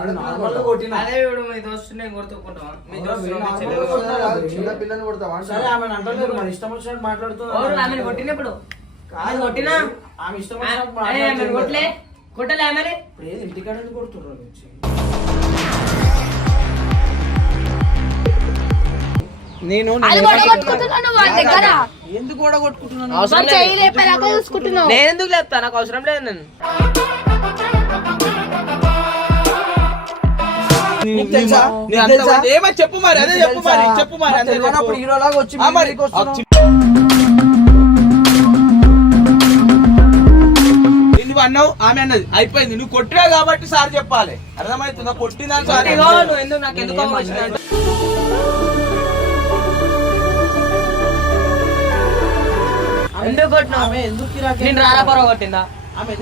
అదే మీ దోస్తు నేను కొడుతుంటావా మీ దోస్తు పిల్లని కొడతావా? సరే ఆమె అంటలేదు మరి ఇష్టం వచ్చినట్టు మాట్లాడుతున్నా. ఆమె కొట్టినప్పుడు కొట్టినా ఆమె ఇష్టం వచ్చినప్పుడు కొట్టలే కొట్టలే ఆమె ఇప్పుడు ఏది ఇంటికాడ కొడుతున్నారు వచ్చి నేను ఎందుకు కూడా కొట్టుకుంటున్నాను? నేను ఎందుకు లేపుతా? నాకు అవసరం లేదు. నేను చెప్పు మరి అదే చెప్పు మరి హీరోలాగా వచ్చి నువ్వు అన్నావు ఆమె అన్నది అయిపోయింది. నువ్వు కొట్టినా కాబట్టి సార్ చెప్పాలి. అర్థమవుతుందా? కొట్టిందని సార్ నాకు ఎందుకు నేను రారపరవ కొట్టిందా?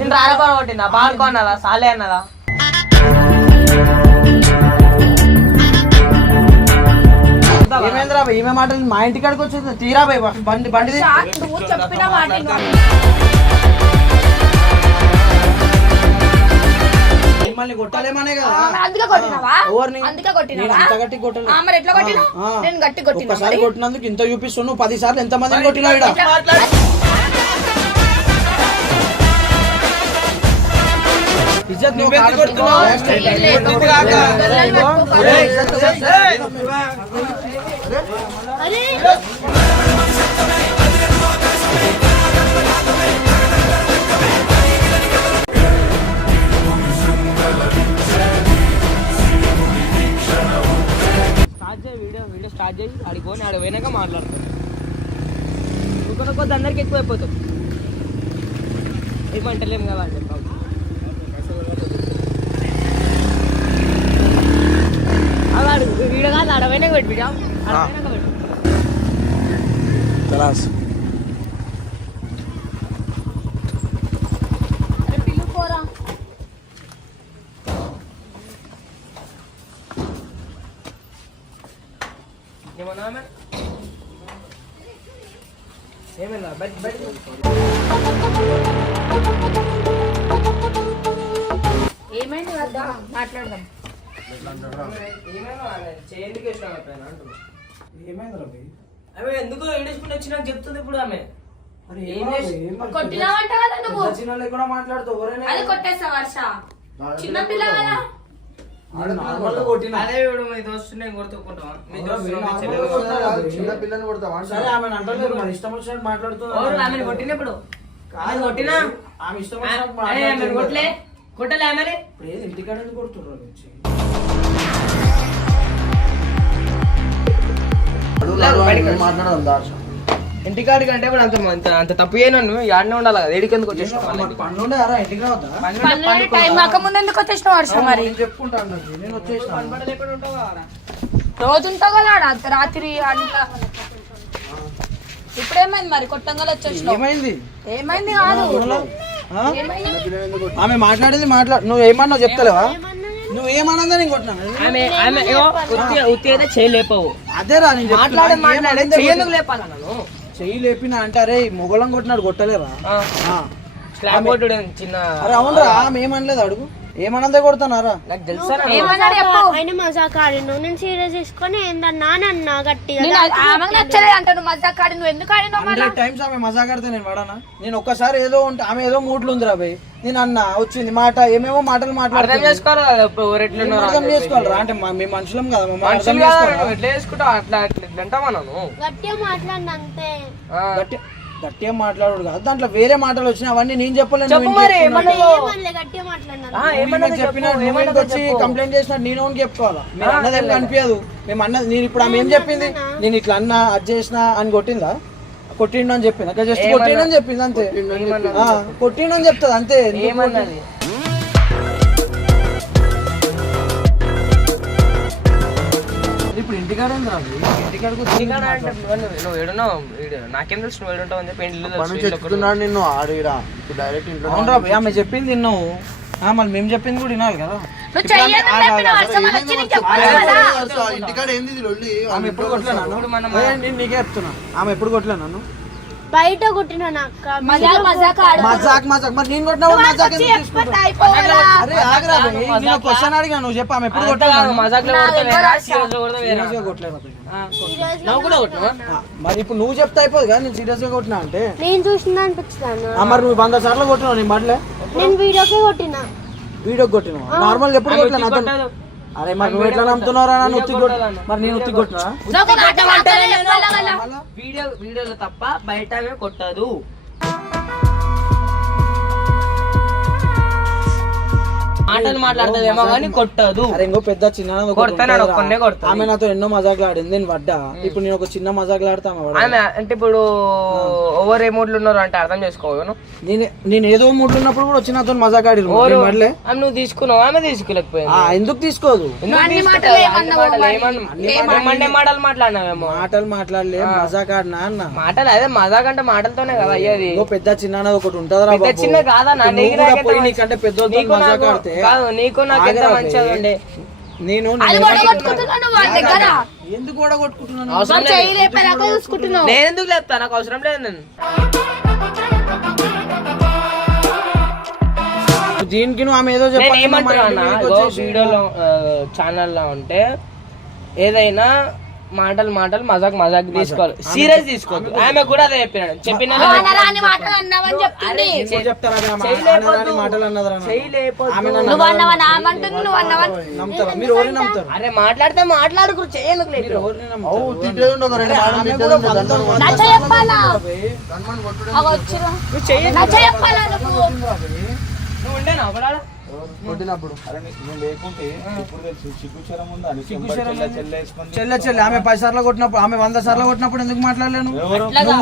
నేను రారపరవ కొట్టిందా? బాడుకో అన్నదా? సాలే అన్నదా? ఏమేంద్రా ఈమె మాటలు మా ఇంటి కాడికి వచ్చేది తీరా బాయ్ బండి మిమ్మల్ని కొట్టాలేమనే కదా. ఒక్కసారి కొట్టినందుకు ఇంత చూపిస్తున్నావు. 10 సార్లు ఎంత మందిని కొట్టినా వీడియో స్టార్ట్ చేసి అడిగిపోయి ఆడ పోయినాక మాట్లాడతాం. ఇంకొక కొద్ది అందరికి ఎక్కువ అయిపోతాం. ఏమంటలేము కదా అంటే అవాడు వీడియో కాదు ఆడ పోయినాక పెట్టి వీడియో ఏమైంది వద్దా మాట్లాడదాం. ఎందుకు ఏడేసుకుని వచ్చి నాకు చెప్తుంది ఇప్పుడు ఆమె. కొట్టినావంట కదా నువ్వు. మాట్లాడుతావు అది కొట్టేస్తా వర్ష చిన్న పిల్ల కదా. అదే మీ దోస్తు నేను కొడుతుంటావా? మీ చిన్న పిల్లని కొడతావా? సరే ఆమె అంటలేదు మరి ఇష్టం వచ్చినట్టు మాట్లాడుతున్నా. ఆమె కొట్టినప్పుడు కొట్టినా ఆమె ఇష్టం వచ్చినప్పుడు కొట్టలే కొట్టలే ఆమె ఇప్పుడు ఏది ఇంటికాడ కొడుతున్నారు వచ్చి మాట్లాడదాం. ఇంటికాడికి అంటే అంత తప్పు చేయను. ఆడనే ఉండాలి కదా. ఏడికి ఎందుకు వచ్చేసాను? పండుండే ఇంటికి టైం కాకముందు ఎందుకు వచ్చేసిన వర్షం? మరి చెప్పుకుంటాను నేను వచ్చేసిన రోజు ఉంటావు కదా రాత్రి అంతా. ఇప్పుడేమైంది మరి? కొట్టంగా వచ్చేసిన ఏమైంది? ఏమైంది కాదు ఆమె మాట్లాడేది నువ్వు ఏమన్నావు చెప్తలేవా? నువ్వు ఏమన్నా నేను కొట్టినా చేయలేపవు. అదేరా నేను లేపాలా? చెయ్యి లేపినా అంటారే మొగలం కొట్టినాడు కొట్టలేరా? చిన్న అరే అవునరా ఆమె ఏమనలేదు అడుగు. ఏమన్నదే కొడతానారా? నాకు తెలుసా ఆయన మజాక్ ఆడిను. నేను సీరియస్ తీసుకొని ఏందన్నా గట్టిగా నచ్చలేదు అంట. నువ్వు మజాక్ ఆడి నువ్వు ఎందుకు ఆడినావు? 100 times ఆమె మజాక్ ఆడితే నేను వాడనా? నేను ఒక్కసారి ఏదో ఉంటే ఆమె ఏదో మూడ్లు ఉంది రాబోయ్. నేను అన్న వచ్చింది మాట ఏమేమో మాటలు మాట్లాడతాం చేసుకోవాలరా అంటే మీ మనుషులం కదా. గట్టిగా మాట్లాడిన అంతే. గట్టిగా మాట్లాడు కాదు దాంట్లో వేరే మాటలు వచ్చినాయి. అవన్నీ నేను చెప్పలేను. వచ్చి కంప్లైంట్ చేసినట్టు నేను చెప్పుకోవాలా? మీరు అన్నది ఏం కనిపించదు. మేము అన్నది నేను ఇప్పుడు ఆమె ఏం చెప్పింది? నేను ఇట్లా అన్నా అది చేసినా అని కొట్టిందా? కొట్టిండు అని చెప్పింది. అక్కడ జస్ట్ కొట్టిండు అని చెప్పింది అంతే. కొట్టిండు అని చెప్తుంది అంతే. ఇప్పుడు ఇంటికాడ నాకేం తెలుసు నువ్వు ఏడుంటావు అని చెప్పి చెప్తున్నాడు నిన్ను ఆడిరా డైరెక్ట్ ఇంట్లో. అవునరా ఆమె చెప్పింది విన్నావు. మళ్ళీ మేము చెప్పింది కూడా వినాలి కదా. ఇంటికాడ ఏంది ఆమె ఎప్పుడు కొట్టలే నన్ను. నీకే చెప్తున్నా ఆమె ఎప్పుడు కొట్టలే నన్ను. బయట కొట్టిన అక్క మజాక్ మజాక్ ఆడు. మజాక్ మజాక్ మరి నేను కొట్టినా కూడా మజాక్ ఎందుకు చెప్పొద్దు, తీసుకుంటావు? అయిపోవాలా? అరే ఆగరా బే, నేను క్వశ్చన్ అడిగా నువ్వు చెప్పు ఆమె ఎప్పుడు కొట్టాను మజాక్లో కొడతా వేరా, సీరియస్లో కొడతా వేరా? కొట్టలేదు నువ్వు కూడా కొట్టినావా? మరి ఇప్పుడు నువ్వు చెప్తే అయిపోదు కదా నేను సీరియస్ గా కొట్టినా అంటే నేను చూసింది అనిపించింది మరి నువ్వు 100 సార్లు కొట్టినావు నేను మళ్ళీ నేను వీడియోకే కొట్టిన వీడియోకి కొట్టినావు నార్మల్ ఎప్పుడు కొట్టినా నాతో కొట్టదు. అరే మరి నువ్వు ఎట్లా నమ్ముతున్నారా నన్ను ఉత్తి మరి నేను ఉత్తి కొట్టినా నువ్వు ఒక మాట మాట్లాడే చెప్పాలా కదా? వీడియోలో తప్ప బయట కొట్టదు. మాటలు మాట్లాడతాదేమో కానీ కొట్టదు. అరే ఇంకో పెద్ద చిన్న ఒకటి కొడతాను, ఉంటుందిరా. ఒక్కనే కొడతాను. ఆమె నాతో ఎన్నో మజాకులు ఆడింది నేను పడ్డా ఇప్పుడు నేను ఒక చిన్న మజాకులు ఆడతా ఆమె అంటే ఇప్పుడు ఓవర్ ఏ మూడ్లు ఉన్నారు అంటే అర్థం చేసుకోను. నేను ఏదో మూడ్లు ఉన్నప్పుడు కూడా వచ్చి నాతో మజాక్ ఆడిరు మళ్ళీ ఆమె నువ్వు తీసుకున్నావు, ఆమె తీసుకోలేకపోయింది. ఎందుకు తీసుకోదు అన్ని మాటలు ఏమన్నావు మరి? మాటలు మాట్లాడినావేమో. మాటలు మాట్లాడలే మజాక్ ఆడినా అన్న మాటలు అదే మజాక్ అంటే మాటలతోనే కదా అయ్యేది. ఇంకో పెద్ద చిన్న ఒకటి ఉంటదిరా పెద్ద చిన్న కాదా నా నీకంటే పెద్ద మజాక్ ఆడితే కాదు నీకు నాకు ఎంత మంచిగా ఉండే. నేను అది గొడగొట్టుకుంటున్నావు నువ్వు వాళ్ళ దగ్గర. ఎందుకు కూడా కొట్టుకుంటున్నాను అవసరం మరి చెయ్యి లేపేదాకా చూసుకుంటున్నావు. నేను ఎందుకు లేపుతా, నాకు అవసరం లేదు. నేను దీనికి నువ్వు ఆమె ఏదో నేను ఏమంటున్నా వీడియోలో ఛానల్లో ఉంటే ఏదైనా మాటలు మజాక్ తీసుకోవాలి, సీరియస్ తీసుకోవద్దు. ఆమె కూడా అదే చెప్పిన అనరాని మాటలు అన్నావని చెప్తుంది. మాటలు అన్నదిరా నువ్వు అన్నావని ఆమంటుంది, నువ్వు అన్నావని. నమ్ముతారా మీరు ఎవరిని నమ్ముతారు అరే మాట్లాడితే మాట్లాడుకు చేయను మీరు ఎవరిని నమ్ముతారు తిట్టేది ఉండదు, రెండు మాటలు ఆమె తిట్టేది కూడా ఉండదు. వందలు నచ్చ చెప్పాలా గన్మన్ కొట్టుడు అగో వచ్చిరా. నచ్చ చెప్పాలా నువ్వు? నువ్వు ఉండేనా ఒకడాడ కొట్టినప్పుడు చెల్లె ఆమె 10 సార్లు కొట్టినప్పుడు ఆమె 100 సార్లు కొట్టినప్పుడు ఎందుకు మాట్లాడలేను అట్లాగా.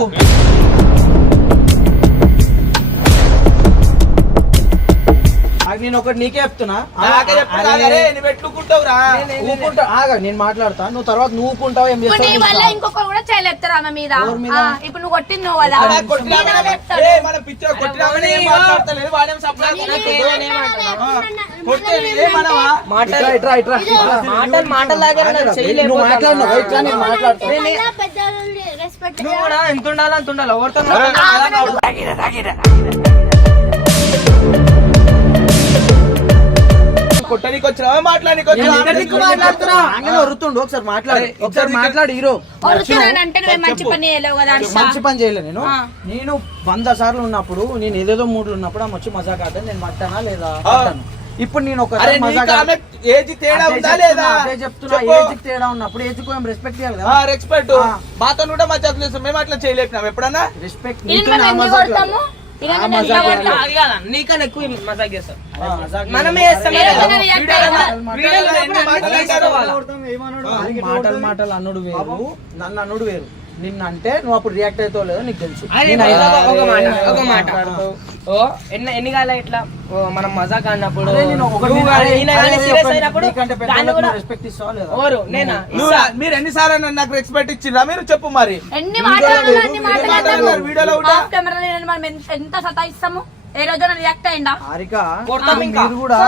నేను ఒకటి నీకే చెప్తున్నా ఊపుకుంటా. ఆగా నేను మాట్లాడతా నువ్వు తర్వాత నువ్వు ఊపుకుంటావు ఏం ఇప్పుడు నీ చేస్తావు వల్ల ఇంకొకరు కూడా చేయలేపుతారు ఆమె మీద. ఎవరి మీద? ఇప్పుడు నువ్వు కొట్టింది నువ్వు కదా. మీద లేపుతాడు. మాటలు నువ్వు మాట్లాడినావు ఇట్లా నేను మాట్లాడతా పెద్ద రెస్పెక్ట్ నువ్వు కూడా ఎంత ఉండాలి అంత ఉండాలి. ఎవరితో కొట్టడానికి వచ్చినావా మాట్లాడడానికి వరుతుండు ఒకసారి మాట్లాడి హీరో కొడుతున్నానంటే నువ్వే మంచి పని చేయలేవు కదా హర్ష. మంచి పని చేయలే నేను 100 సార్లు ఉన్నప్పుడు నేను ఏదేదో మూడ్లు ఉన్నప్పుడు ఆమె వచ్చి మజాక్ ఆడతాను నేను మట్టానా లేదా అంటాను. ఇప్పుడు నేను ఒక ఏజ్ తేడా ఉందా లేదా చెప్తున్నా ఏజ్ తేడా ఉన్నప్పుడు ఏజ్ కు రెస్పెక్ట్ ఇవ్వాలి కదా రెస్పెక్ట్ మాతో కూడా మజాక్ చేస్తాం మేము అట్లా చేయలేపినాం ఎప్పుడన్నా రెస్పెక్ట్ ఇది మనం ఎందుకు కొడతాము? ఇక నేను ఎట్లా కొడతా? నీకన్నా ఎక్కువ మజాక్ చేస్తాం. మజాక్ మనమే చేస్తాం. ఏదైనా react అయ్యావా? మాటలు అన్నుడు వేరు నన్ను అన్నుడు వేరు నిన్న అంటే నువ్వు అప్పుడు రియాక్ట్ అవుతావు లేదో నీకు తెలుసు అరే ఒక మాట ఓ ఎన్ని కాలే ఇట్లా మనం మజాక్ ఆడినప్పుడు రెస్పెక్ట్ ఇస్తావా లేదా ఓరు నేనా మీరు ఎన్నిసార్లు నాకు రెస్పెక్ట్ ఇచ్చిరా మీరు చెప్పు మరి ఎన్ని మాటలు అన్ని మాటలు వీడియోలో ఆఫ్ కెమెరా మనం ఎంత సతాయిస్తాము? ఏ రోజున రియాక్ట్ అయిందా? హారిక కొడతాం ఇంకా. మీరు కూడా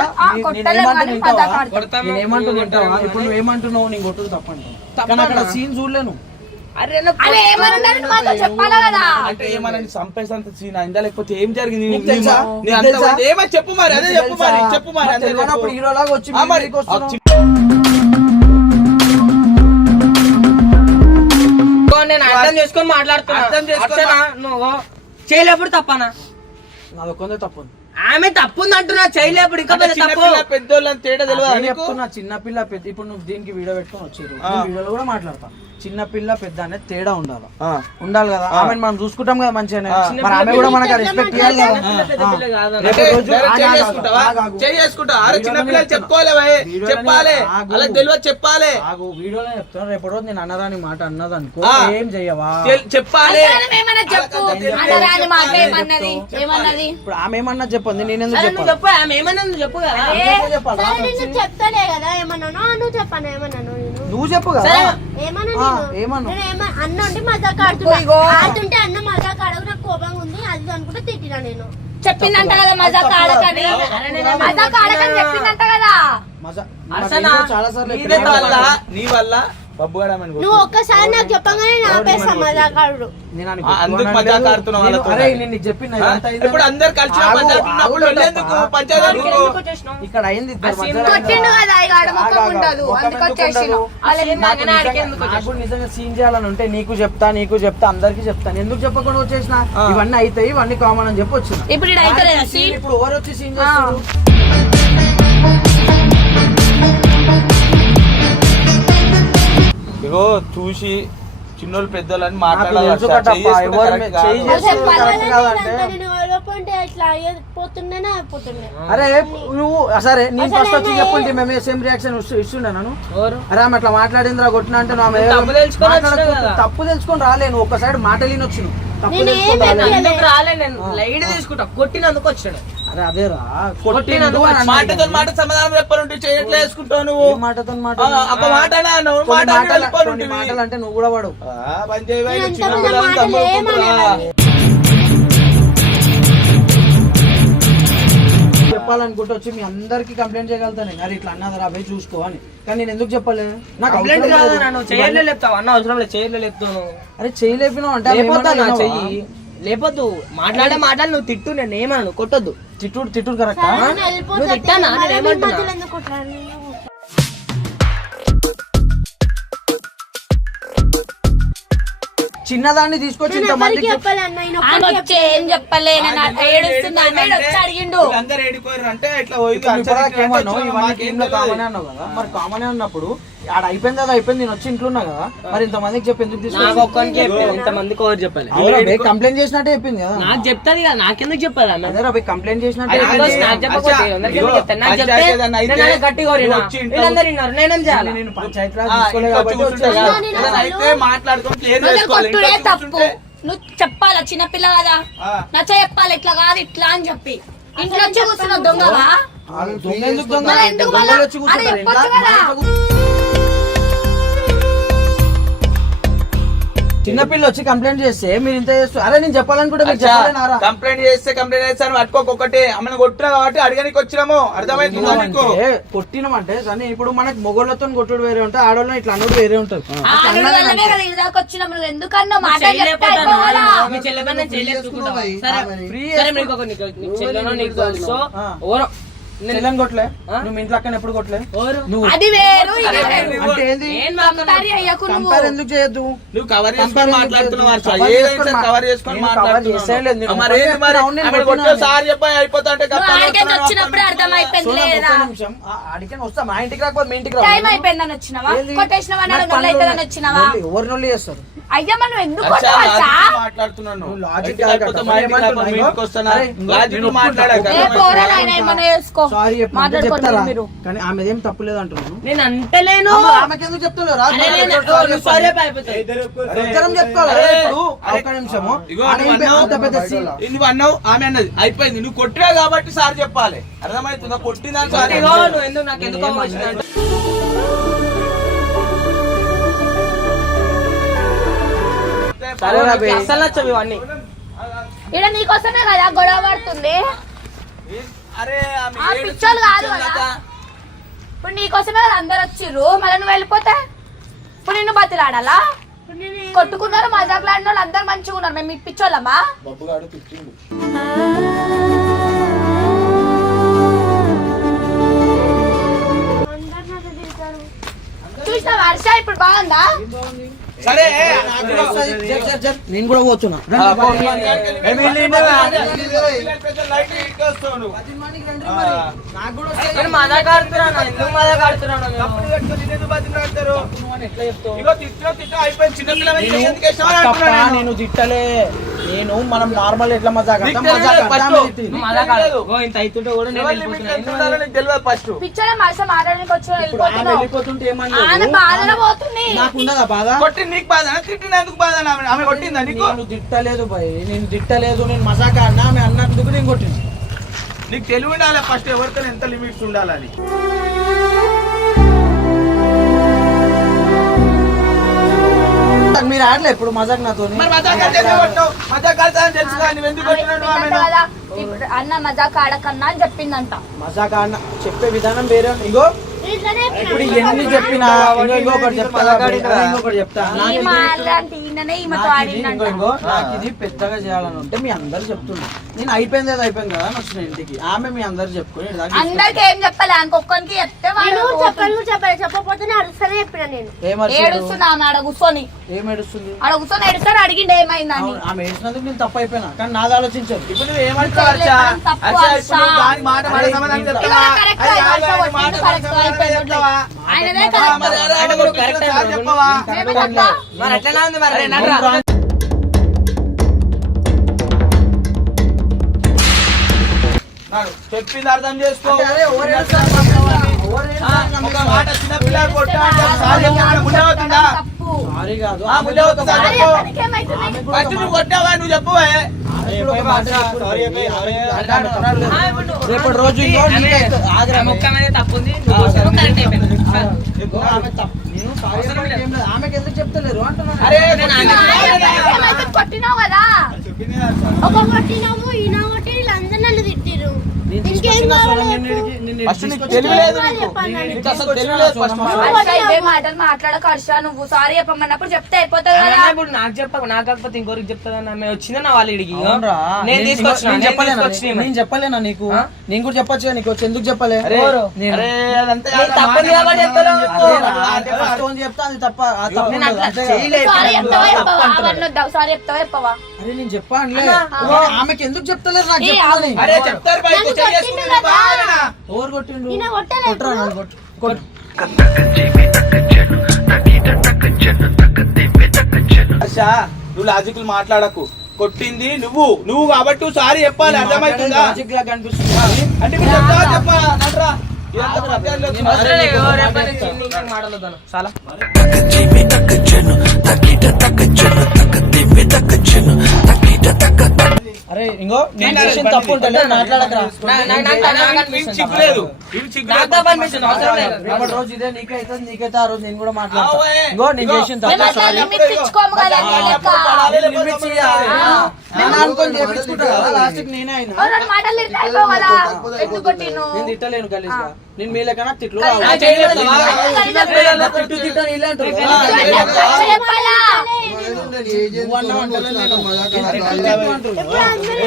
కొట్టలేము కానీ మజాక్ ఆడతాం. నేను ఏమంటున్నావు ఇప్పుడు నువ్వు ఏమంటున్నావు నేను కొట్టుడు తప్పంటావు కానీ అక్కడ సీన్ చూడలేను అరే అరే ఏమన్నా మాతో చెప్పాలా కదా? అంటే ఏమన్నా చంపేసంత సీన్ అయిందా లేకపోతే ఏం జరిగింది నీకు తెలుసా? నీ అంత ఏమో చెప్పు మరి అదే చెప్పు మరి చెప్పు మరి అంతే చెప్పు. తెలియనప్పుడు హీరోలాగా వచ్చి ఆ మరి మీదికి వస్తున్నావు. నేను అర్థం చేసుకొని మాట్లాడుతున్నా. అర్థం చేసుకొని అర్చన, నువ్వు చేయలేప్పుడు తప్పనా? నాది ఒక్కందే తప్పు ఆమె తప్పుంది అంటున్నా, చేయలేప్పుడు ఇంకా పెద్ద తప్పు. పెద్దోళ్ళని తేడా తెలియదు అదే చెప్తున్నా చిన్నపిల్ల పెద్ద ఇప్పుడు నువ్వు దీనికి వీడియో పెట్టుకొని వచ్చారు వీడియోలో కూడా మాట్లాడతా చిన్నపిల్ల పెద్ద అనేది తేడా ఉండాలి కదా ఆమె మనం చూసుకుంటాం కదా మంచిగా మరి ఆమె కూడా మనకు రెస్పెక్ట్ ఇవ్వాలి కదా పెద్ద పిల్ల కాదన్న. రేపు రోజు చేసుకుంటావా అరే చిన్న పిల్లలు చెప్పుకోవాలి భయ్. చెప్పాలి అలా తెలియదు చెప్పాలి వీడియోలో చెప్తాను రేపు రోజు నేను అన్నదాని మాట అన్నది అనుకో ఏం చెయ్యవా చెప్పాలి ఏమన్నా చెప్పు. అనరాని మాట ఏమన్నది? ఏమన్నది? ఇప్పుడు ఆమె ఏమన్నా చెప్పండి నేను ఎందుకు సరే, నువ్వు చెప్పాలి చెప్పు ఆమె ఏమన్నా నువ్వు చెప్పు కదా. చెప్పాలా? సరే నేను చెప్తానే కదా ఏమన్నాను నువ్వు చెప్పాను ఏమన్నాను నేను నువ్వు చెప్పు కదా సరే. ఏమన్నా ఏమన్నా నేను అన్న ఉంటే మజాక్ ఆడుతుంటే అన్న మజాక్ ఆడకు నాకు కోపంగా ఉంది అది అనుకుంటే తిట్టినా నేను చెప్పిందంట కదా మజాక్ ఆడకని. మజాక్ ఆడకని చెప్పిందంట కదా. మజా అర్చన, చాలా సార్లు నీ వల్ల బబ్బు గాడు ఆమెను నువ్వు ఒక్కసారి నాకు చెప్పగానే నా ఆపేస్తా మజాకాడు. నేను అని అందుకు మజాక్ ఆడుతున్నావు నేను- వాళ్ళతో. అరే నేను నీకు చెప్పిన ఇదంతా ఇదే. ఇప్పుడు అందరు కలిసి ఆగు, మజాక్ ఆగు, ఉన్నప్పుడు ఆగు, ఎందుకు ఆగు. పంచాయతీ ఎందుకు? ఇక్కడ అయింది ఇద్దరు మధ్యలో కొట్టిండు కదా ఇక ఆడ ముఖం ఉండదు అందుకు వచ్చేసిన నాకు కూడా నిజంగా సీన్ చేయాలని ఉంటే నీకు చెప్తా అందరికి చెప్తాను. ఎందుకు చెప్పకుండా వచ్చేసిన ఇవన్నీ అవుతాయి, ఇవన్నీ కామన్ అని చెప్పి వచ్చిన. ఇప్పుడు ఇది అయితే లేదా సీన్? ఇప్పుడు ఎవరు వచ్చి సీన్ చేస్తారు? ఇగో చూసి చిన్నోళ్ళు పెద్దోళ్ళని నాకు తెలుసు మాట్లాడాలి కట్టప్ప, ఎవరు చేయి అసలు చేస్తారు పర్వాలేదు, correct కాదంటే. ఇదంతా నేను ఎవరిపోతే ఇట్లా అయ్యేది పోతుండేనా పోతుండే. అరే నువ్వు సరే నేను ఫస్ట్ వచ్చి చెప్పుంటే మేము సేమ్ రియాక్షన్ ఇస్తుండే నన్ను. అరే ఆమె అట్లా మాట్లాడిందిరా కొట్టిన అంటే నువ్వు ఆమె తప్పు తెలుసుకొని మాట్లాడకు- వచ్చినా కదా. తప్పు తెలుసుకొని రాలే, నువ్వు ఒక సైడ్ మాటలిని వచ్చి తప్పు నేను తెలుసుకొని ఏం రాలే. ఎందుకు రాలే, నేను లైట్ తీసుకుంటా, కొట్టినందుకు వచ్చాడు. అరే అదేరా కొట్టినందుకు అని అన్నాడు. మాటతో మాట సమాధానం చెప్పాలంటే చేయట్లే వేసుకుంటావు నువ్వు. ఏ మాటతో మాట ఒక మాట అన్నావు, మాట కొన్ని అని మాటలు వెళ్ళిపోనుంటివి. కొన్ని మాటలు అంటే నువ్వు కూడా పడు. పని చేయవా, నేను చిన్న అంత పిల్లలు మాటలు తమ్ముడు ఏమనలేదు. కూతురా. చెప్పాలనుకుంటే వచ్చి మీ అందరికి కంప్లైంట్ చేయగలుగుతాను నేను. అరే ఇట్లా అన్నది రా పోయి చూసుకో అని. కానీ నేను ఎందుకు చెప్పలే? నాకు కంప్లైంట్ అవసరం కాదు, లేదు. నన్ను చేయలే లేపుతావు అన్న, అవసరం లేదు, చేయలే లేపుతాను. అరే చేయలేపినావు అంటే అవి లేపొద్దు ఏమన్నా నా విన్నావా? చెయ్యి, లేపొద్దు. మాట్లాడే మాటలు నువ్వు తిట్టు, నేను ఏమన్నాను, కొట్టొద్దు. తిట్టుడు కరెక్టా? సరే, నేను వెళ్ళిపోతా. నువ్వు తిట్టానా? మళ్ళీ నేను మీ ఏమంటున్నా? మధ్యలో ఎందుకు కొట్లాడాలి? చిన్నదాన్ని తీసుకొచ్చి నేను ఇంతమందికి ఎవరికి చెప్పాలి అన్న, ఈయన ఆయన ఒక్కడికి వచ్చి ఏం చెప్పలే నేను ఏడుస్తున్నా అన్నాడు వచ్చి అడిగిండు. అందరు ఏడిపోయారు అంటే ఇట్లా పోయి ఇప్పుడు ఇప్పటిదాకా ఏమన్నావు? వచ్చాము, ఇవన్నీ మాకేం టీంలో తెలియదు. కామనే అన్నావు కదా. మరి కామనే ఉన్నప్పుడు ఆడ అయిపోయింది కదా, అయిపోయింది, నేను వచ్చి ఇంట్లో ఉన్నా కదా. మరి ఇంతమందికి చెప్పి ఎందుకు నాకు తీసుకొచ్చి ఒక్కరికి చెప్పాను, ఇంతమందికి ఎవరు చెప్పాలి. కంప్లైంట్ చేసినట్టే చెప్పింది కదా. నాకు చెప్తాది కదా, నాకెందుకు చెప్పాలి ఆమె? అదే రా కంప్లైంట్ చేసినట్టే అరే, చెప్పింది. నాకు అచ్చా, చెప్పకపోతే అందరికీ ఇగో, చెప్తాను. నాకు చెప్తే పంచాయతీ ఏదన్నా అయితే నేను గట్టిగా కోరినా, వచ్చి ఇంట్లో వీళ్ళందరూ విన్నారు, నేనేం చేయాలి? నేను పంచాయతీ రాజ్ ఆ, తీసుకోలే ఇంట్లో కాబట్టి కూర్చుంటే వచ్చా. కాదు. నేను ఏదైనా అసలు- అయితే మాట్లాడుకొని క్లియర్ నువ్వు చేసుకోవాలి. కొట్టుడే ఇంట్లో తప్పు కూర్చుంటే, నువ్వు చెప్పాలా చిన్నపిల్ల కదా ఆ. నచ్చ చెప్పాలి ఇట్లా కాదు ఇట్లా అని చెప్పి ఇంట్లో వచ్చి కూర్చున్న దొంగవా దొంగ ఎందుకు దొంగ? మరి ఎందుకు దొంగలు మళ్ళా? వచ్చి కూర్చుంటారు అరే, ఇంట్లో. చెప్పొచ్చు కదా. చిన్నపిల్ల వచ్చి కంప్లైంట్ చేస్తే మీరు ఇంత చేస్తారు. అరే నేను చెప్పాలనుకుంటే మీరు అచ్చా, చెప్పలేనారా? కంప్లైంట్ చేస్తాను పట్టుకోకొక్కటే ఆమెను కొట్టినా కాబట్టి అడగనికి వచ్చినాము. అర్థమవుతుందా నీకు? కొట్టినమంటే సరే ఇప్పుడు మనకి మొగోళ్ళతో కొట్టుడు వేరే ఉంటుంది, ఆడవాళ్ళని ఇట్లా అన్నట్టు వేరే ఉంటుంది. ఆ అల్లుడు వల్లనే కదా ఇది దాకా వచ్చినాం నువ్వు ఎందుకన్నా మాట చెప్తే అయిపోవాలా? మీ చెల్లెపై నేను చెల్లెత్తుకుంటా. పోయి, సరే, ఫ్రీ సరే, నీకు ఒక- నీకు చెల్లెనో నీకు తెలుసో ఎవరో చెల్లెని కొట్టలే నువ్వు మీ ఇంట్లో అక్కడ ఎప్పుడు కొట్టలే ఎవరు? నువ్వు అది వేరు ఇది అరే, వేరు. నువ్వు- అంటే ఏంది? ఏం మాట్లాడు? కంపేర్ అయ్యకు నువ్వు కంపేర్ ఎందుకు చేయొద్దు? నువ్వు కవర్ Compare చేసుకొని ఎందుకు మాట్లాడుతున్నావు చేయొద్దు? వర్ష. Cover ఏదైతే చేసుకొని కవర్ చేసుకొని నేను cover చేసేయలేదు. నేను మాట్లాడుతున్నావు. మరి ఏంది మరి? అవును, నేను ఆమెను కొట్టినా కొట్టే సార్ చెప్పి అయిపోతా అంటే నువ్వు ఆడికెళ్ళి వచ్చినప్పుడే అర్థమైపోయింది చూడు, లేదా ఒక్క నిమిషం. ఆడికని వస్తా, మా ఇంటికి రాకపోతే మీ ఇంటికి టైం రా. అయిపోయిందని వచ్చినావా ఏంది? కొట్టేసినావా నాకు నన్ను పనులు అవుతుందని ఉన్నాయి. వచ్చినావా ఎవరు నొల్లి చేస్తారు? అయ్యా మనం ఎందుకు అచ్చా, కొట్టవచ్చా లాజిక్ మాట్లాడుతున్నాను. నువ్వు లాజిక్ ఇంటికి కాదు అయిపోతే కదా. మా ఇంటికి ఏమంటున్నావు? రాకపోతే మీ ఇంటికి వస్తానా? అరే, లాజిక్ నేను మాట్లాడాక ఏ పోరా నాయన ఏమన్నా చేసుకో సారీ చెప్పు, మాట్లాడుకోండి చెప్తారా? మీరు కానీ ఆమె ఏం తప్పు లేదు అంటున్నాను. నేను అంటలేను. ఆమెకి ఎందుకు చెప్తలేవు? రా, అరే, నేను sorry నువ్వు sorry చెప్పండి. అయిపోతుంది. ఇద్దరం చెప్పుకోవాలి. అరే, ఇప్పుడు అరే, ఒక్క నిమిషము. ఇగో ఆడ ఏం నువ్వు అంత పెద్ద scene. నువ్వు అన్నావు ఆమె అన్నది అయిపోయింది. నువ్వు కొట్టినా కాబట్టి సార్ చెప్పాలి. అర్థమవుతుందా? కొట్టిందని సార్ ఇగో, నువ్వు ఎందుకు నాకు ఎందుకు కోపం వచ్చిందంటే సరే రా బే. అస్సలు నచ్చవు ఇవన్నీ. ఇక్కడ నీకోసమే కదా గొడవ పడుతుంది అరే ఆమె ఆ ఏడుస్తుంది, పిచ్చోళ్ళు కాదు పిచ్చోళ్ళు కదా. కదా. ఇప్పుడు నీకోసమే కదా అందరు వచ్చిర్రు మళ్ళీ నువ్వు వెళ్ళిపోతే ఇప్పుడు నిన్ను బతిలాడాలా కొట్టుకున్నారు మజాకులాడిన వాళ్ళు అందరు మంచిగా ఉన్నారు మేము మీకు పిచ్చోళ్ళమా బబ్బుగాడు తిట్టిండు. చూసిన వర్ష ఇప్పుడు బాగుందా సరే జర్, జర్, జర్. నేను కూడా పోతున్నా. లైట్ ఇంటికి వస్తావు నువ్వు. నాకు కూడా నేను మజాక్ ఆడుతున్నాను, ఎందుకు మజాక్ ఆడుతున్నాను నేను? అప్పుడు పెట్టుకొని నిన్ను ఎందుకు బతిమలాడతారు? నువ్వు ఎట్లా చెప్తావు? ఇగో తిట్టినా అయిపోయింది. చిన్నపిల్ల మీద నేను- ఎందుకు వేసినావు అని తప్ప, అంటున్నా నేను. నేను తిట్టలే. నేను మనం నార్మల్ ఎట్లా మజాక్ ఆడతాం, నీకు మజాక్ తెలియదు ఆడతాం, ఫస్ట్. ఆమె తిట్టింది. నువ్వు మజాక్ ఆడు. ఓ, ఇంత అవుతుంటే కూడా నేను ఎవరి లిమిట్ వెళ్ళిపోతున్నా. ఎంత ఉండాలో నీకు తెలియదు ఫస్ట్. పిచ్చోళ్ళ వర్ష మాట్లాడడానికి వచ్చి ఇప్పుడు ఆమె వెళ్ళిపోతున్నావు వెళ్ళిపోతుంటే ఆమె ఏమన్నా బాధలో పోతుంది నాకు ఉండదా బాధ? కొట్టి నీకు బాధ తిట్టిన ఎందుకు బాధ ఆమె కొట్టిందా నీకు? నేను తిట్టలేదు భయ్, నేను తిట్టలేదు, నేను మజాక్ ఆడినా, ఆమె అన్నందుకు నేను కొట్టింది. నీకు తెలివి ఉండాలి ఫస్ట్ ఎవరితో ఎంత లిమిట్స్ ఉండాలని. మీరు ఆడలే ఇప్పుడు మజాక్ నాతో? మరి మజాక్ అంటే ఎందుకు కొట్టావు? మజాక్ ఆడతానని తెలుసు కదా, నువ్వు ఎందుకు కొట్టినావు ఆమెను? కదా ఇప్పుడు అన్న మజాక్ ఆడకన్నా అని చెప్పిందంట మజాక్ ఆడిన చెప్పే విధానం వేరే ఉంది. ఇగో ఇట్లానే ఇప్పుడు ఎన్ని చెప్పినా ఇంకొకటి చెప్తా ఈ మాట్లాడి ఈయననే ఈమెతో ఆడిందంట. నాకు ఇది పెద్దగా చేయాలని ఉంటే మీ అందరు చెప్తున్నా. నేను అయిపోయింది అది అయిపోయింది కదా అని వచ్చిన ఇంటికి. ఆమె మీ అందరు చెప్పుకొని అందరికి ఏం చెప్పాలి, ఇంకొకరికి చెప్తే నేను చెప్పకపోతే అరుస్తూనే చెప్పిన నేను. ఏడుస్తున్నా ఆమె ఆడ కూర్చొని ఏం ఏడుస్తుంది? ఆడ కూర్చొని ఏడుస్తాడు. అడిగిండు ఏమైందని. ఆమె ఏడ్చినందుకు నేను తప్పు అయిపోయినా, కానీ నాది ఆలోచించారు. ఇప్పుడు నువ్వు ఏమంటావు హర్ష? హర్ష, ఇప్పుడు నువ్వు దాని మాట సమాధానం చెప్తావా? ఆయనదే మరి అరే, ఆయన కొట్టించిన సార్ చెప్పవా? మరి ఎట్లా ఉంది మరి నడరా. నాడు, చెప్పింది అర్థం చేసుకో. అరే, ఎవరు ఏడుస్తారు? ఎవరు ఏడుస్తారు? ఒక మాట చిన్న పిల్లాడు కొట్టా అంటే సార్ చెప్పినప్పుడు ముందే అవుతుందా? తప్పు. సారీ కాదు. ముందే అవుతుంది సార్ చెప్పు. ఏమైతుంది? ఫస్ట్ నువ్వు కొట్టావా నువ్వు చెప్పువే. రేపటి రోజు ఇంకో నీకైతే ఆగ్రహం. ముక్క మీద తప్పు ఉంది, నువ్వు కొట్టావు, కరెక్ట్ అయిపోయింది. ఆమె తప్పు. నేను సారీ చెప్పడం ఏం లేదు. ఆమెకి ఎందుకు చెప్తలేరు అంటున్నాను. అరే ఏమైతుంది? కొట్టినావు కదా. ఒక కొట్టినాము ఈయన కొట్టి వీళ్ళందరూ నన్ను తిట్టిరు. నేను ఇంకేం తీసుకొచ్చిన కావాలి? సోనం నిన్ను ఫస్ట్ నీకు తీసుకొచ్చిన తెలియలేదు కావాలి నీకు. చెప్పాలి నాకు. నీకు అసలు తెలియలేదు ఫస్ట్ హర్ష, ఇవే మాటలు మాట్లాడక హర్ష. నువ్వు సారీ చెప్పమన్నప్పుడు చెప్తే అయిపోతుంది కదా. అన్నా ఇప్పుడు నాకు చెప్పక నాకు కాకపోతే ఇంకోరికి చెప్తాదన్న మేము వచ్చిందా వాళ్ళ ఇడికి అవునరా? నేను తీసుకొచ్చిన నేను చెప్పలేనా? తీసుకొచ్చిన నేను చెప్పలేనా నీకు? ఆ? నేను కూడా చెప్పొచ్చు నీకు వచ్చి ఎందుకు చెప్పలే? ఎవరు? నేను. అరే అదంతా నీకు తప్పని కాబట్టి చెప్తలేవు. అంటే first ఓన్ చెప్తా అది తప్ప అది తప్పు నేను ఉండదు. అట్లా అంతే చేయలే. కదా? సారీ చెప్తావా చెప్పవా? అవన్నీ వద్దావు. సారీ చెప్తావా చెప్పవా? అరే నేను చెప్పా అనలే. ఆమెకి ఎందుకు చెప్తలేరు నాకు ఏ, చెప్పాలని. అరే చెప్తారు బయట నన్ను చేసుకుంటున్నా కొట్టిండు కదా. ఎవరు కొట్టిండు? ఈయన కొట్టలేదు. కొట్టరా నన్ను కొట్టు. కొట్టు. హర్ష, నువ్వు లాజికల్ మాట్లాడకు. కొట్టింది నువ్వు కాబట్టి సారీ చెప్పాలి. అర్థమవుతుందా? లాజిక్ లా కనిపిస్తుంది. అంటే మీరు చెప్తావా చెప్పాలా? నడరా. ఇదంతా మధ్యాహ్నం నేను లేదు. అసలే ఎవరు ఎప్పటి నుంచి ఇంకా మాటలు చాలా అరే ఇంకో నేను చేసిన తప్పు ఉంటలే మాట్లాడకరా. వీడికి చిక్కులేదు. వీడికి చిక్కులేదు. రేపటి రోజు ఇదే నీకైతే ఆ రోజు నేను కూడా మాట్లాడతా. ఆవే. ఇంకో నేను చేసిన మేము తప్పు అట్లా లిమిట్స్ ఇచ్చుకోము కదా నీ లెక్క. లిమిట్స్ ఇయ్యాలి. నేను అనుకొని చేపించుకుంటా కదా లాస్ట్ కి నేనే అయినా. ఓ రెండు మాటలు తిడితే అయిపోవు కదా. ఎందుకు కొట్టిను? నేను తిట్టలేను గలీజ్గా. నేను మీ లెక్కన తిట్లు ఆ, రావు. చేయలేదు. తిట్టు తిట్టు అని ఇలా అంటారు. చెప్పాలా? నువ్వు అన్నావు అంటలే నేను. ఇప్పుడు అందరూ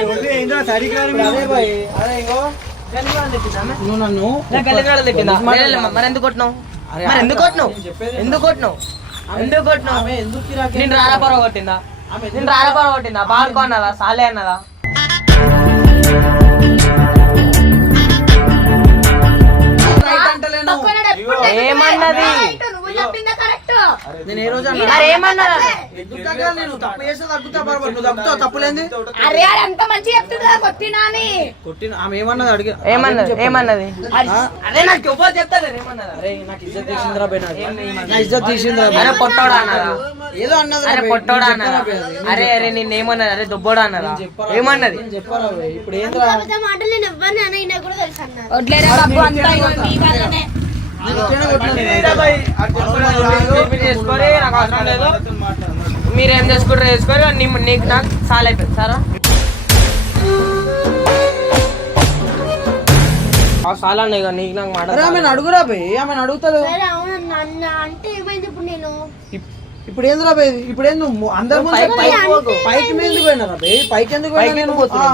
అదే భయ్. అరే ఇంకో నువ్వు నన్ను మరి ఎందుకు కొట్టినావు అరే, మరి ఎందుకు కొట్టినావు నేను చెప్పేది ఎందుకు కొట్టినావు ఎందుకు కొట్టినావు ఆమె ఎందుకు కిరాకి? నేను రారపర కొట్టిందా నేను రారపర కొట్టిందా బాడుకో అన్నదా సాలే అన్నదా రైట్ అంటలేను. తక్కువనాడు ఎప్పుడు ఏమన్నది? రైట్, నువ్వు చెప్పిందే కరెక్ట్. నేను ఏ రోజు మరి ఏమన్నదా ఎందుకు తగ్గాలి? నేను తప్పు చేస్తే తగ్గుతా బరాబర్. నువ్వు తగ్గుతావు తప్పులేంది? అరే అది అంత మంచిగా చెప్తుంది కదా కొట్టినా అని. కొట్టిన ఆమె ఏమన్నది అడిగి ఏమన్నది అదే నాకు ఎవరు చెప్తారు ఏమన్నదా అరే నాకు ఇజ్జత్ తీసిందిరా బే నాకు. నా ఇజ్జత్ తీసిందిరా బే. అరే పొట్టోడా అన్నదా ఏదో అన్నది అరే పొట్టోడా అన్నదా అరే అరే నిన్నేమన్నది అరే దుబ్బోడా అన్నదా ఏమన్నది చెప్పారా బే? ఇప్పుడు ఏంద్రా అబద్ధ మాటలు నేను ఎవ్వరిని అన్న ఈయన కూడా తెలుసు అన్నారు. వడ్లేరా బాబు అంతా ఇగో మీ వల్లనే. నేను ఇట్లనే కొట్టినా. ఇదేరా భయ్. అది మీరు చేసుకోరి నాకు అవసరం లేదు మీరేం చేసుకుంటారో చేసుకోరు నీకు నాకు చాలా అయిపోయింది సారా చాలా నీకు నాకు మాట అరే ఆమెను అడుగురా బే. ఆమెను అడుగుతాడు. సరే అవును అన్న అంటే ఏమైంది ఇప్పుడు నేను ఇప్పుడు ఏందిరా బే? ఇప్పుడు ఏంది నువ్వు అందరి ముందు పైకి మీద ఎందుకు పోయినారా బే? పైకి ఎందుకు పోయినా నేను?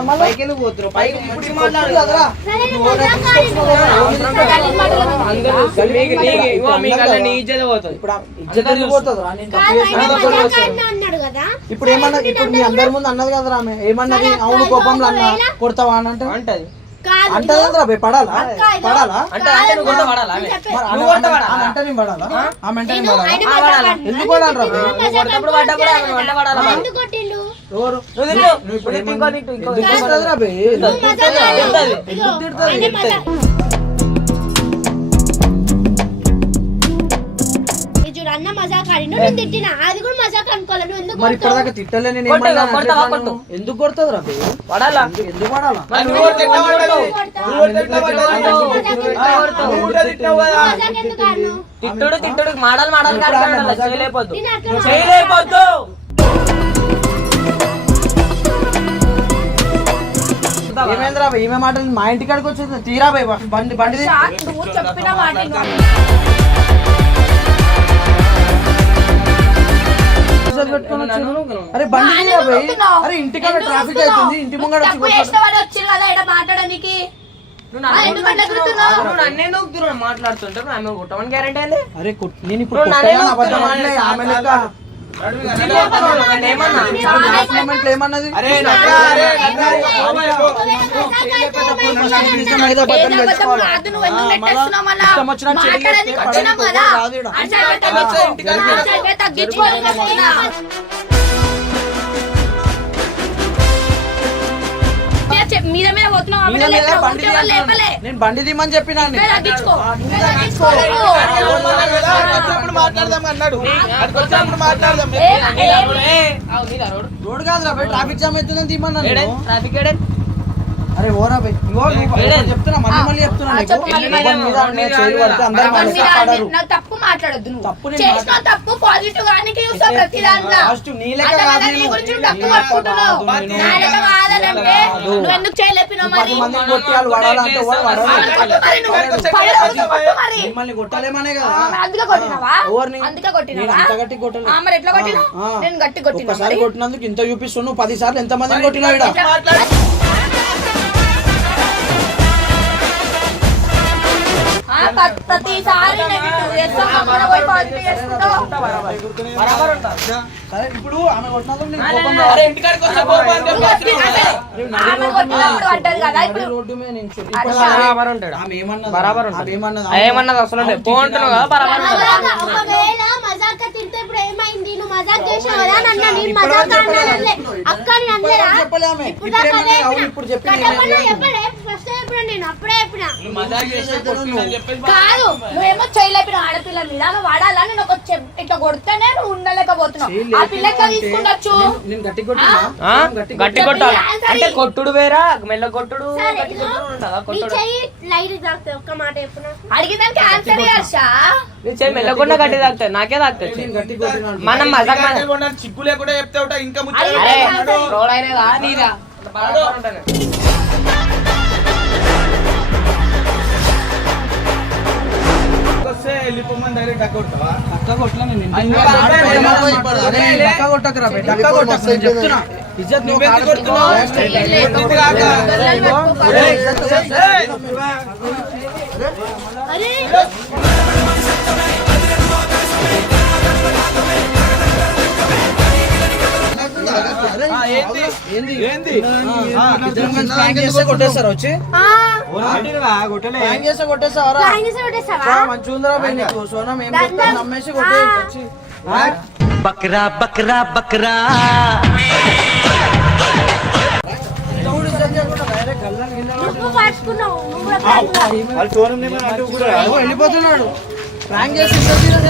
మళ్ళీ పైకి ఎందుకు పోతురు పైకి ఇప్పుడు మాట్లాడు కదరా. సరే నేను మజాక్ ఆడినా. నీ ఇజ్జత పోతుంది ఇప్పుడు ఇజ్జత్ పోతుందిరా. నేను తప్పు కాదు, ఆయన చేసిన మజాక్ ఆడినా అన్నాడు కదా. ఇప్పుడు ఏమన్నా ఇప్పుడు మీ అందరి ముందు అన్నది కదరా ఆమె. ఏమన్నది? అవును కోపంలో అన్నా కొడతావా అని అంటే అంటది కాదు అంటదా బే? పడాలా? పడాలా? అంటే నువ్వు కొట్ట పడాలా ఆమె? మరి నువ్వు కొట్ట పడాలా? ఆమె అంటే నేను పడాలా? ఆమె అంటే నేను నేను పడాలా? ఆయన ఆ, మజాక్ పడాలా? ఆడినా. ఎందుకు పడాలరా బే? మజాక్ కొట్టప్పుడు పడ్డప్పుడు ఆమె వంట పడాలా మరి? ఎందుకు కొట్టిండు? ఎవరు? నువ్వు తిట్టు. నువ్వు ఇప్పుడు ఇంకో ఏమన్నా- తిట్టు, ఇంకో ఎందుకు తిట్టు. తిడతాదిరా బే? నువ్వు మజాక్ ఆడినావు. తిడతది. ఇదిగో, తిడతది? ఆయన మజాక్. ఇది చూడు, అన్న మజాక్ ఆడిండు నేను తిట్టినా. అది కూడా మజాక్ అనుకోవాలి. నువ్వు ఎందుకు మరి కొడతావు? ఇప్పటిదాకా తిట్టలే నేను కొట్టు, ఏమన్నా కొడతావా? అంటే కొట్టు. ఎందుకు కొడతాదిరా బే? పడాలా ఎందుకు పడాలా? మరి నువ్వు కూడా తిట్టబడ్డావు. నువ్వు కూడా తిట్టబడ్డావు. నువ్వు కూడా తిట్టావు కదా. మజాక్ ఎందుకు ఆడినావు? తిట్టుడు మాడలు చేయలేకపోద్దు నేను అట్లా చేయలేకపోద్దు నమ్ముతావా? ఏమైందిరా బై? ఈమె మాట మా ఇంటికాడికి వచ్చేది తీరా బై బండి బండిది నువ్వు చెప్పిన మాట విను. పెట్టుకొని వచ్చారు. అరే బండి తీరా బై. అరే ఇంటికాడ ట్రాఫిక్ అవుతుంది, ఇంటి ముంగడ వచ్చి తప్పు చేసిన వాడు వచ్చిండు కదా ఇక్కడ మాట్లాడడానికి. నువ్వు నన్ను ఎందుకు అట్లా తిరుగుతున్నావు? నువ్వు నన్నే నొక్కుతున్నావు మాట్లాడుతుంటే ఆమె కొట్టమని గ్యారెంటీ ఏంది? అరే నేను ఇప్పుడు నువ్వు కొట్టగానే నన్నే అబద్ధం నొక్కుతున్నావు. ఆడలే, ఆమె లెక్క ఏమన్నా లాస్ట్ మూమెంట్ లో ఏమన్నది అరే నక్క, అరే నక్క, బాబాయ్, పో. ఏదో అబద్ధం తెలుసుకోవాలి. రాదు, నువ్వు ఎందుకు నెట్టేస్తున్నావు మళ్ళా? ఇష్టం వచ్చినట్టు చెయ్యి, మాట్లాడడానికి పడడానికి వచ్చినాం కదా. రాదు ఈడ. అసలు తగ్గించుకోవాలి కదా. మీద మీద పోతున్నావు, ఆమె మీద మీద లేపలే, బండి ఊరికే వాళ్ళు లేపలే. నేను బండి తీయమని చెప్పినా నువ్వే తగ్గించుకో, నువ్వే తగ్గించుకో. వచ్చినప్పుడు మాట్లాడదాం అన్నాడు. అక్కడికి వచ్చినప్పుడు మాట్లాడదాం. రోడ్ కాదురా బై, ట్రాఫిక్ జామ్ అవుతుందని తీయమన్నా నేను. ట్రాఫిక్ ఏడే? అరే ఓరా బై, ఇంకో నువ్వు చెప్తున్నా మళ్ళీ చెప్తున్నా నీకు. చెప్పు, మళ్ళీ ఎవరి మీద అనే చేయి పడితే అందరూ ఎవరి మనసు మీద కాపాడరు. నాకు తప్పు మాట్లాడొద్దు నువ్వు. తప్పు నేను చేసిన తప్పు పాజిటివ్ గానే చూస్తావు ప్రతి దాంట్లో. లాస్ట్ నీ లెక్క అట్లా కాదు కదా నీ నేను. గురించి నీ తప్పు లెక్క పట్టుకుంటున్నావు. కాదు నేను. నా లెక్క కాదనంటే కాదు. నువ్వు ఎందుకు చేయలేపినావు మరి? 10 మందిని కొట్టియాలి వడాలంటే వాడు ఆమెను వడాలి. కొట్టు మరి నువ్వు. పడవలసి కొట్టు మరి. మిమ్మల్ని కొట్టాలేమనే కదా. అందుకే కొట్టినావా? ఎవరిని? అందుకే నేను కొట్టినావా? అంత గట్టి కొట్టలేదు. మరి ఎట్లా కొట్టినా? ఆ. నేను గట్టి కొట్టినా ఒక్కసారి మరి. కొట్టినందుకు ఇంత చూపిస్తున్నావు, 10 సార్లు ఎంత మందిని కొట్టినావు ఈడ? ఆ, ప్రతిసారి నెగిటివ్ చేస్తావు, అక్కడ పోయి పాజిటివ్ చేసుకుంటావు. బరాబర్ ఉంటా. సరే ఇప్పుడు ఆమె కొట్టినందుకు నీకు అరే, కోపం అరే, రావాలి. ఇంటికాడికి వస్తే కోపం అని నువ్వు చెప్పి కొట్టి- అదే, ఆమె కొట్టినప్పుడు పడ్డది కదా ఇప్పుడు. రోడ్డు మీద నించో. అరే, ఇప్పుడు బరాబర్ ఉంటాడు. ఆమె ఏమన్నది? బరాబర్ ఆమె ఉంటాడు. ఏమన్నది? ఏమన్నది అసలు ఉండే. పో అంటున్నావు కదా, బరాబర్ ఉంటాడు. ఒకవేళ మజాక్ తింటే ఇప్పుడు ఏమైంది? నువ్వు మజాక్ చేసావు కదా నన్ను, నేను మజాక్ అన్నానలే. అక్క నేను అనలేరా? చెప్పలే ఆమె. ఇప్పుడు ఇప్పుడే దాకా ఏమన్నది? అదే అవును, చెప్పినా. ఇప్పుడు చెప్పింది కట్టకుండా ఏమీ లేదు. చెప్పలే, ఫస్ట్ చెప్పినా నేను, అప్పుడే చెప్పినా. మజాక్ చేసి కొట్టిందని చెప్పేసి కాదు, నువ్వేమో చేయలేపిన ఆడపిల్ల మీద నువ్వు వాడాలా? నేను ఒక ఇట్లా కొడితేనే నువ్వు ఉండలేకపోతున్నావు. ఆ పిల్లకి తీసుకుండొచ్చు. నేను గట్టి కొట్టినా? ఆ? గట్టి కొట్టాలి చెప్పండి, అంటే కొట్టుడు వేరా, మెల్ల కొట్టుడు సరే, గట్టి కొట్టుడు ఉంటుందా? నీ కొట్టుడు చెయ్యి లైట్ తాకుతుంది, ఒక్క మాట చెప్పు నాకు. అడిగిదానికి ఆన్సర్ చేసా. నీ చేయి మెల్లకుండా గట్టి తాకుతాయి, నాకే తాకుతాయి నేను గట్టి కొట్టినా. మనం మజాక్ చిప్పు లేకుండా చెప్తే ఉంటా ఇంకా అరే, ముచ్చట రోడ్ అయినదా నీరా బరాబర్ ఉంటాను. వస్తే వెళ్ళిపోమని డైరెక్ట్ అక్కొడతావా? పక్క కొట్టలే నేను. అయ్యో, అరే, పక్క కొట్టకురా బే, పక్క కొట్టకు. నేను చెప్తున్నా. ఇజ్జత్ నువ్వు నువ్వెందుకు కాదు కొడుతున్నావు? కొట్టింది కాక. అరే, ఇజ్జత్ ఏయ్! అరే ఆ, ఏంది? ఏంది? ఏంది? ఇద్దరం కలిసి ప్రాంక్ చేస్తే కొట్టేస్తారా వచ్చి? ఆ, ప్రాంక్ చేస్తే కొట్టేస్తావరా? ఫ్రాంక్ చేసి పెట్టేస్తావా? మంచిగా ఉందిరా బే నీకు. సోనం ఏం దండం. చెప్తాను నమ్మేసి కొట్టే వచ్చి. बकरा बकरा बकरा తమ్ముడు ఇజ్జత్ చేయకుండా డైరెక్ట్ గల్లని గిల్ల నువ్వు పట్టుకున్నావు, నువ్వు కూడా పట్టుకున్నావు. వెళ్ళిపోతున్నాడు. ప్రాంక్ చేసి ఇజ్జత్ తీయడం